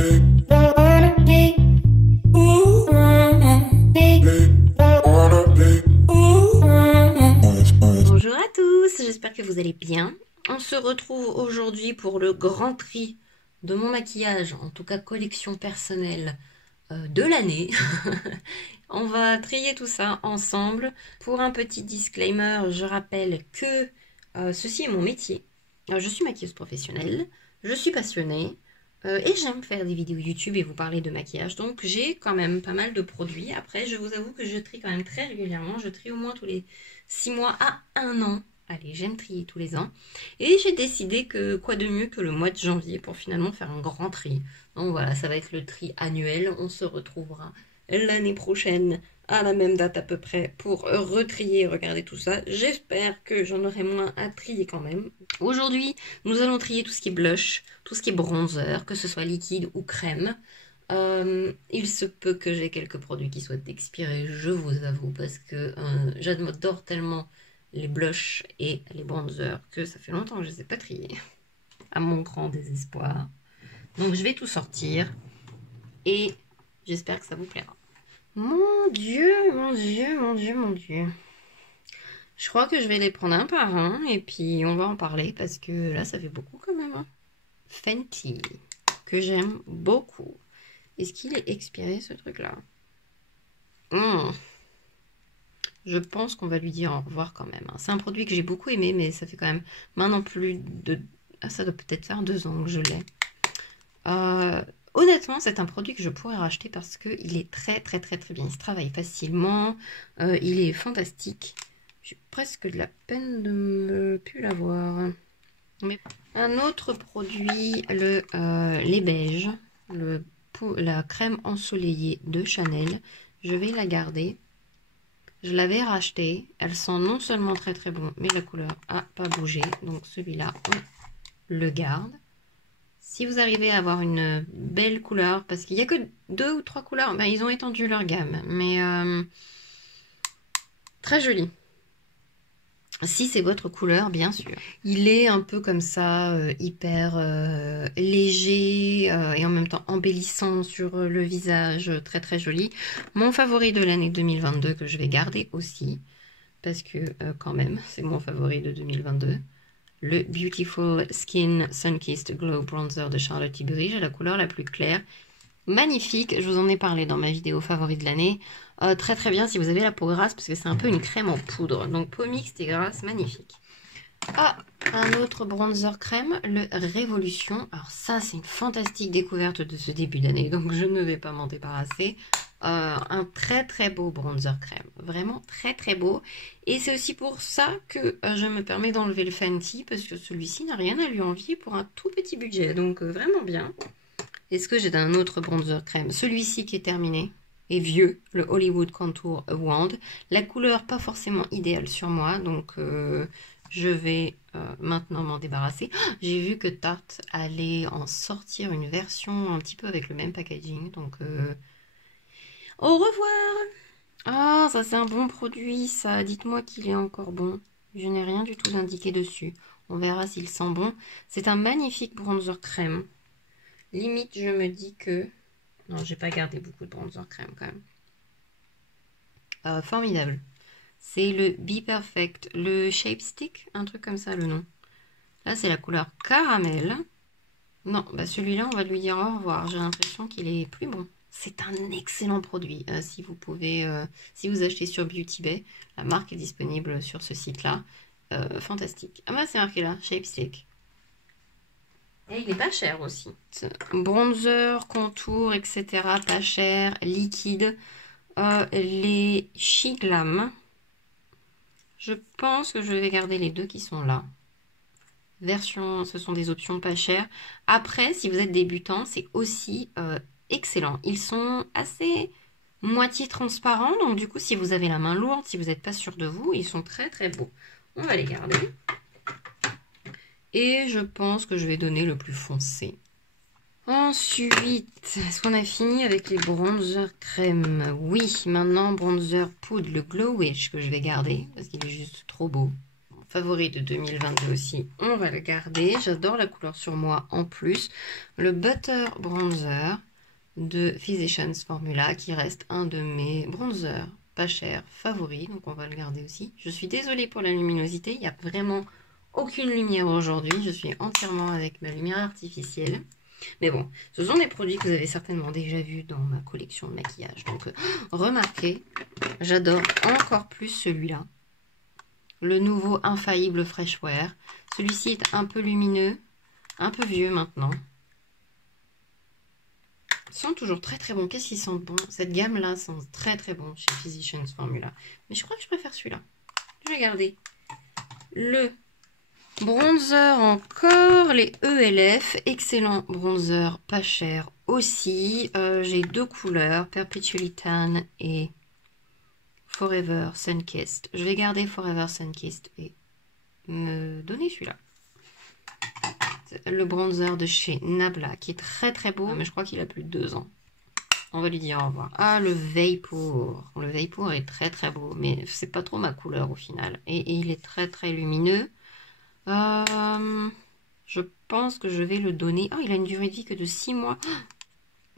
Bonjour à tous, j'espère que vous allez bien. On se retrouve aujourd'hui pour le grand tri de mon maquillage, en tout cas collection personnelle de l'année. On va trier tout ça ensemble. Pour un petit disclaimer, je rappelle que ceci est mon métier. Je suis maquilleuse professionnelle, je suis passionnée et j'aime faire des vidéos YouTube et vous parler de maquillage. Donc j'ai quand même pas mal de produits. Après, je vous avoue que je trie quand même très régulièrement. Je trie au moins tous les 6 mois à 1 an. Allez, j'aime trier tous les ans. Et j'ai décidé que quoi de mieux que le mois de janvier pour finalement faire un grand tri. Donc voilà, ça va être le tri annuel. On se retrouvera l'année prochaine à la même date à peu près pour retrier et regarder tout ça. J'espère que j'en aurai moins à trier quand même. Aujourd'hui, nous allons trier tout ce qui est blush, tout ce qui est bronzer, que ce soit liquide ou crème. Il se peut que j'ai quelques produits qui soient expirés, je vous avoue, parce que j'adore tellement les blushs et les bronzers que ça fait longtemps que je ne les ai pas triés, à mon grand désespoir. Donc je vais tout sortir et j'espère que ça vous plaira. Mon Dieu, mon Dieu, mon Dieu, mon Dieu. Je crois que je vais les prendre un par un et puis on va en parler parce que là ça fait beaucoup quand même. Hein. Fenty, que j'aime beaucoup. Est-ce qu'il est expiré ce truc-là? Je pense qu'on va lui dire au revoir quand même. Hein. C'est un produit que j'ai beaucoup aimé, mais ça fait quand même maintenant plus de... Ah, ça doit peut-être faire 2 ans que je l'ai. Honnêtement, c'est un produit que je pourrais racheter parce qu'il est très bien. Il se travaille facilement, il est fantastique. J'ai presque de la peine de ne plus l'avoir. Mais... Un autre produit, les beiges, la crème ensoleillée de Chanel. Je vais la garder. Je l'avais racheté. Elle sent non seulement très bon, mais la couleur n'a pas bougé. Donc celui-là, on le garde. Si vous arrivez à avoir une belle couleur, parce qu'il n'y a que 2 ou 3 couleurs, ben, ils ont étendu leur gamme. Mais très joli. Si c'est votre couleur, bien sûr. Il est un peu comme ça, hyper léger et en même temps embellissant sur le visage, très joli. Mon favori de l'année 2022 que je vais garder aussi, parce que quand même, c'est mon favori de 2022. Le Beautiful Skin Sunkissed Glow Bronzer de Charlotte Tilbury. J'ai la couleur la plus claire. Magnifique, je vous en ai parlé dans ma vidéo favori de l'année. Très bien si vous avez la peau grasse, parce que c'est un peu une crème en poudre. Donc peau mixte et grasse, magnifique. Ah, un autre bronzer crème, le Révolution. Alors ça, c'est une fantastique découverte de ce début d'année, donc je ne vais pas m'en débarrasser. Un très beau bronzer crème, vraiment très beau. Et c'est aussi pour ça que je me permets d'enlever le Fenty, parce que celui-ci n'a rien à lui envier pour un tout petit budget, donc vraiment bien. Est-ce que j'ai un autre bronzer crème? Celui-ci qui est terminé est vieux, le Hollywood Contour Wand. La couleur pas forcément idéale sur moi, donc je vais maintenant m'en débarrasser. Oh, j'ai vu que Tarte allait en sortir une version un petit peu avec le même packaging, donc au revoir. Ah, ça c'est un bon produit, ça. Dites-moi qu'il est encore bon. Je n'ai rien du tout indiqué dessus. On verra s'il sent bon. C'est un magnifique bronzer crème. Limite, je me dis que... Non, j'ai pas gardé beaucoup de bronzer crème quand même. Formidable. C'est le Be Perfect, le Shape Stick, un truc comme ça le nom. Là, c'est la couleur caramel. Non, bah celui-là, on va lui dire au revoir. J'ai l'impression qu'il est plus bon. C'est un excellent produit. Si vous pouvez, si vous achetez sur Beauty Bay, la marque est disponible sur ce site-là. Fantastique. Ah bah c'est marqué là, Shape Stick. Et il est pas cher aussi. Bronzer, contour, etc. Pas cher, liquide. Les She Glam. Je pense que je vais garder les 2 qui sont là. Version, ce sont des options pas chères. Après, si vous êtes débutant, c'est aussi excellent. Ils sont assez moitié transparents. Donc du coup, si vous avez la main lourde, si vous n'êtes pas sûr de vous, ils sont très beaux. On va les garder. Et je pense que je vais donner le plus foncé. Ensuite, est-ce qu'on a fini avec les bronzers crème? Oui, maintenant bronzer poudre, le Glow Witch que je vais garder parce qu'il est juste trop beau. favori de 2022 aussi, on va le garder. J'adore la couleur sur moi en plus. Le Butter Bronzer de Physicians Formula qui reste un de mes bronzers pas chers favoris. Donc on va le garder aussi. Je suis désolée pour la luminosité. Il n'y a vraiment aucune lumière aujourd'hui. Je suis entièrement avec ma lumière artificielle. Mais bon, ce sont des produits que vous avez certainement déjà vus dans ma collection de maquillage. Donc remarquez, j'adore encore plus celui-là. Le nouveau Infaillible Fresh Wear. Celui-ci est un peu lumineux, un peu vieux maintenant. Ils sont toujours très très bons. Qu'est-ce qu'ils sentent bon? Cette gamme-là sent très très bon chez Physicians Formula. Mais je crois que je préfère celui-là. Je vais garder le bronzer encore, les ELF. Excellent bronzer, pas cher aussi. J'ai deux couleurs, Perpetually Tan et Forever Sunkissed. Je vais garder Forever Sunkissed et me donner celui-là. Le bronzer de chez Nabla qui est très très beau, mais je crois qu'il a plus de 2 ans. On va lui dire au revoir. Ah, le Vapor. Le Vapor est très très beau, mais c'est pas trop ma couleur au final. Et il est très très lumineux. Je pense que je vais le donner. Ah, il a une durée de vie que de 6 mois.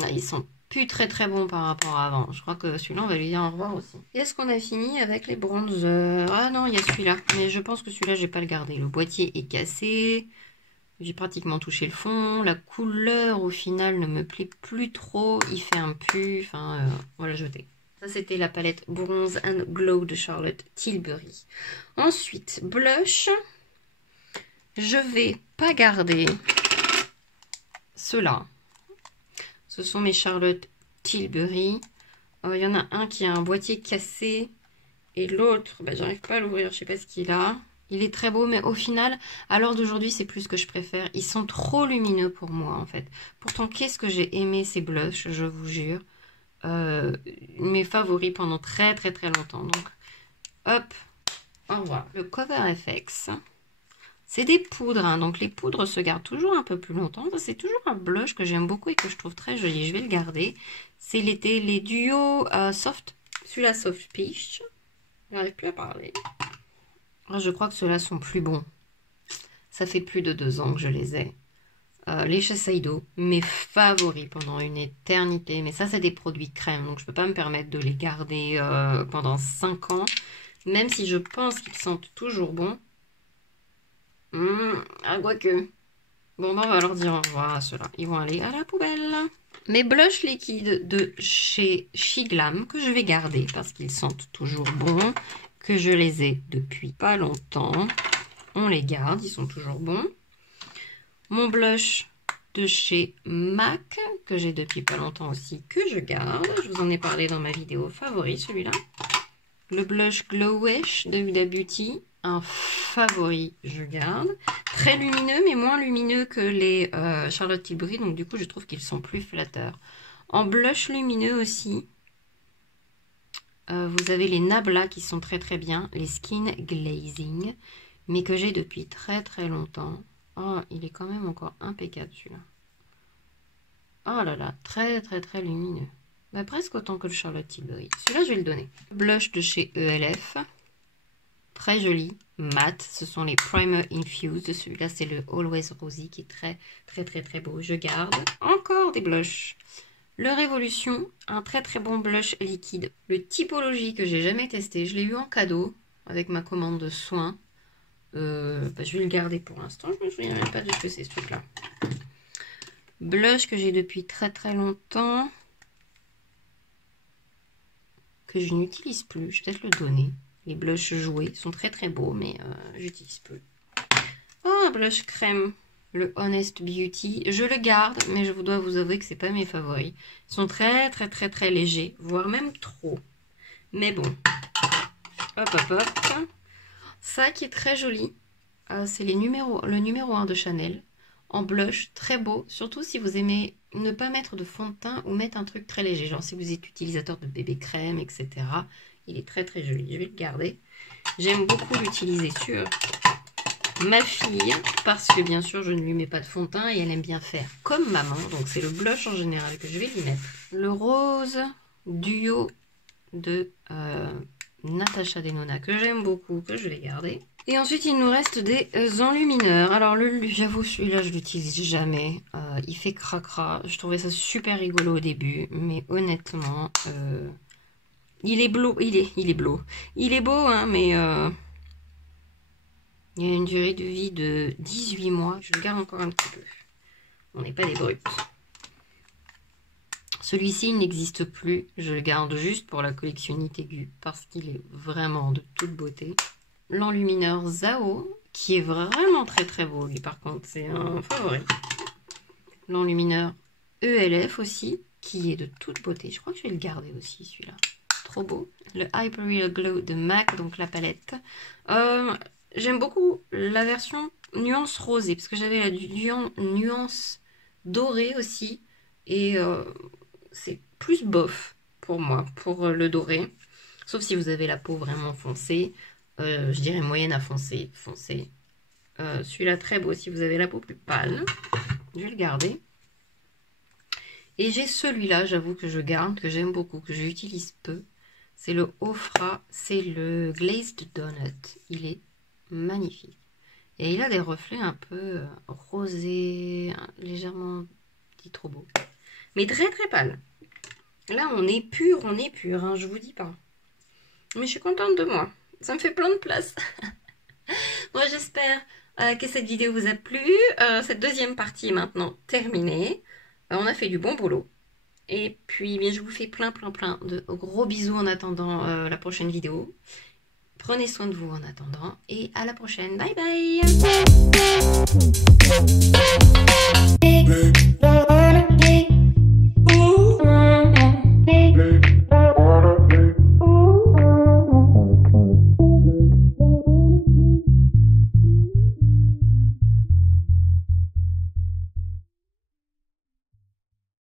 Ah, ils sont plus très très bons par rapport à avant. Je crois que celui-là, on va lui dire au revoir aussi. Est-ce qu'on a fini avec les bronzers? Ah non, il y a celui-là. Mais je pense que celui-là, je vais pas le garder. Le boîtier est cassé. J'ai pratiquement touché le fond. La couleur, au final, ne me plaît plus trop. Il ferme plus. Enfin, on va la jeter. Ça, c'était la palette Bronze and Glow de Charlotte Tilbury. Ensuite, blush. Je vais pas garder ceux-là. Ce sont mes Charlotte Tilbury. Il y en a un qui a un boîtier cassé. Et l'autre, bah, j'arrive pas à l'ouvrir. Je sais pas ce qu'il a. Il est très beau, mais au final, à l'heure d'aujourd'hui, c'est plus ce que je préfère. Ils sont trop lumineux pour moi, en fait. Pourtant, qu'est-ce que j'ai aimé ces blushs, je vous jure. Mes favoris pendant très très très longtemps. Donc, hop, au revoir. Le Cover FX, c'est des poudres. Hein, donc, les poudres se gardent toujours un peu plus longtemps. C'est toujours un blush que j'aime beaucoup et que je trouve très joli. Je vais le garder. C'est les duos Soft. Celui-là, Soft Peach. Je n'arrive plus à parler. Je crois que ceux-là sont plus bons. Ça fait plus de 2 ans que je les ai. Les Shiseido, mes favoris pendant une éternité. Mais ça, c'est des produits crème. Donc, je ne peux pas me permettre de les garder pendant 5 ans. Même si je pense qu'ils sentent toujours bon. Ah, quoique. Bon, ben, on va leur dire au revoir à ceux-là. Ils vont aller à la poubelle. Mes blushs liquides de chez Shiglam que je vais garder parce qu'ils sentent toujours bon. Que je les ai depuis pas longtemps. On les garde, ils sont toujours bons. Mon blush de chez MAC, que j'ai depuis pas longtemps aussi, que je garde. Je vous en ai parlé dans ma vidéo favori, celui-là. Le blush Glowish de Huda Beauty, un favori, je garde. Très lumineux, mais moins lumineux que les Charlotte Tilbury, donc du coup, je trouve qu'ils sont plus flatteurs. En blush lumineux aussi, vous avez les Nabla qui sont très très bien, les Skin Glazing, mais que j'ai depuis très très longtemps. Oh, il est quand même encore impeccable celui-là. Oh là là, très très très lumineux. Bah, presque autant que le Charlotte Tilbury. Celui-là, je vais le donner. Blush de chez ELF. Très joli, mat. Ce sont les Primer Infused. Celui-là, c'est le Always Rosy qui est très très très très beau. Je garde. Encore des blushs. Le Révolution, un très très bon blush liquide. Le Typologie que j'ai jamais testé, je l'ai eu en cadeau avec ma commande de soins. Bah, je vais le garder pour l'instant, je me souviens même pas de ce que c'est ce truc-là. Blush que j'ai depuis très très longtemps, que je n'utilise plus, je vais peut-être le donner. Les blushs joués sont très très beaux, mais j'utilise plus. Oh, un blush crème. Le Honest Beauty, je le garde, mais je dois vous avouer que c'est pas mes favoris. Ils sont très très très très légers, voire même trop. Mais bon, hop hop hop. Ça qui est très joli, c'est le numéro 1 de Chanel, en blush, très beau. Surtout si vous aimez ne pas mettre de fond de teint ou mettre un truc très léger. Genre si vous êtes utilisateur de bébé crème, etc. Il est très très joli, je vais le garder. J'aime beaucoup l'utiliser sur ma fille, parce que bien sûr je ne lui mets pas de fond de teint et elle aime bien faire comme maman, donc c'est le blush en général que je vais lui mettre. Le rose duo de Natasha Denona que j'aime beaucoup, que je vais garder. Et ensuite, il nous reste des enlumineurs. Alors, j'avoue, celui-là, je l'utilise jamais. Il fait cracra. Je trouvais ça super rigolo au début. Mais honnêtement, il est beau. Il est beau, hein, mais il y a une durée de vie de 18 mois. Je le garde encore un petit peu. On n'est pas des brutes. Celui-ci, il n'existe plus. Je le garde juste pour la collectionnite aiguë parce qu'il est vraiment de toute beauté. L'enlumineur Zao, qui est vraiment très très beau, lui par contre, c'est un favori. L'enlumineur ELF aussi, qui est de toute beauté. Je crois que je vais le garder aussi, celui-là. Trop beau. Le Hyper Real Glow de MAC, donc la palette. J'aime beaucoup la version nuance rosée, parce que j'avais la nuance dorée aussi. Et c'est plus bof pour moi, pour le doré. Sauf si vous avez la peau vraiment foncée. Je dirais moyenne à foncée. Celui-là très beau si vous avez la peau plus pâle. Je vais le garder. Et j'ai celui-là, j'avoue que je garde, que j'aime beaucoup, que j'utilise peu. C'est le Ofra, c'est le Glazed Donut. Il est magnifique. Et il a des reflets un peu rosés, légèrement dit trop beau. Mais très très pâle. Là on est pur, hein, je vous dis pas. Mais je suis contente de moi. Ça me fait plein de place. Moi j'espère que cette vidéo vous a plu. Cette deuxième partie est maintenant terminée. On a fait du bon boulot. Et puis bien, je vous fais plein de gros bisous en attendant la prochaine vidéo. Prenez soin de vous en attendant. Et à la prochaine. Bye bye.